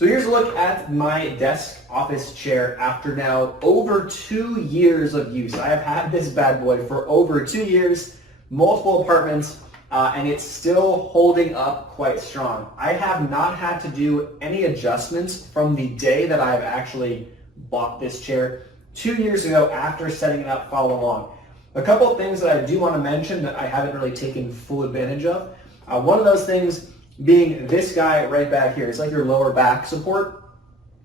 So here's a look at my desk office chair after now over 2 years of use. I have had this bad boy for over 2 years, multiple apartments, and it's still holding up quite strong. I have not had to do any adjustments from the day that I've actually bought this chair 2 years ago after setting it up all along. A couple of things that I do want to mention that I haven't really taken full advantage of. One of those things being this guy right back here. It's like your lower back support.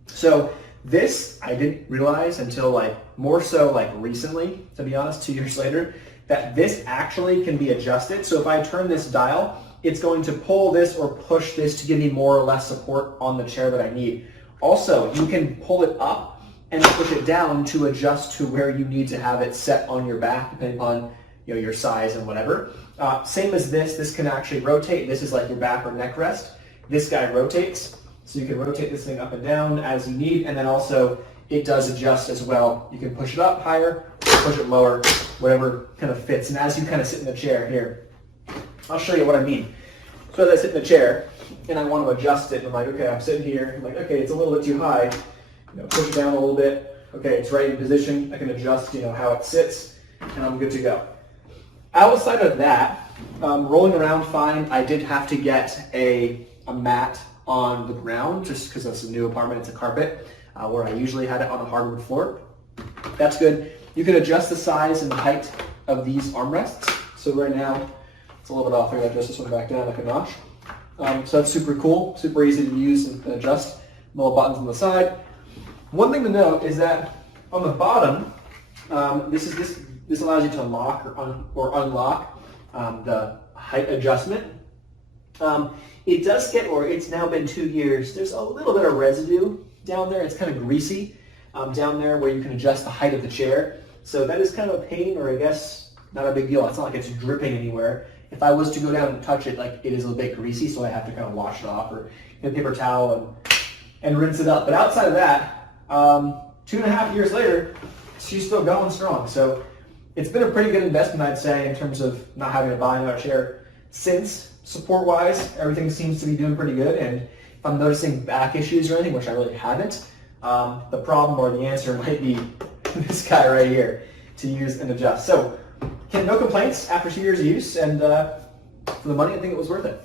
So this, I didn't realize until more so recently, to be honest, 2 years later, that this actually can be adjusted. So if I turn this dial, it's going to pull this or push this to give me more or less support on the chair that I need. Also, you can pull it up and push it down to adjust to where you need to have it set on your back, depending upon your size and whatever. Same as this can actually rotate. This is like your back or neck rest. This guy rotates, so you can rotate this thing up and down as you need, and then also it does adjust as well. You can push it up higher, push it lower, whatever kind of fits. And as you kind of sit in the chair here, I'll show you what I mean. So as I sit in the chair and I want to adjust it, I'm like, okay, I'm sitting here, I'm like, okay, it's a little bit too high. Push it down a little bit. Okay, it's right in position. I can adjust, how it sits, and I'm good to go. Outside of that, rolling around fine. I did have to get a mat on the ground just because it's a new apartment. It's a carpet where I usually had it on a hardwood floor. That's good. You can adjust the size and the height of these armrests. So right now, it's a little bit off. I'm going to adjust this one back down like a notch. So that's super cool, super easy to use and adjust. Little buttons on the side. One thing to note is that on the bottom, this allows you to lock or unlock the height adjustment. It does get, or it's now been 2 years, there's a little bit of residue down there. It's kind of greasy down there where you can adjust the height of the chair. So that is kind of a pain, or I guess not a big deal. It's not like it's dripping anywhere. If I was to go down and touch it, it is a bit greasy, so I have to kind of wash it off or get a paper towel and rinse it up. But outside of that, 2.5 years later, she's still going strong. So it's been a pretty good investment, I'd say, in terms of not having to buy another chair since. Support-wise, everything seems to be doing pretty good. And if I'm noticing back issues or anything, which I really haven't, the problem or the answer might be this guy right here to use and adjust. So no complaints after 2 years of use, and for the money, I think it was worth it.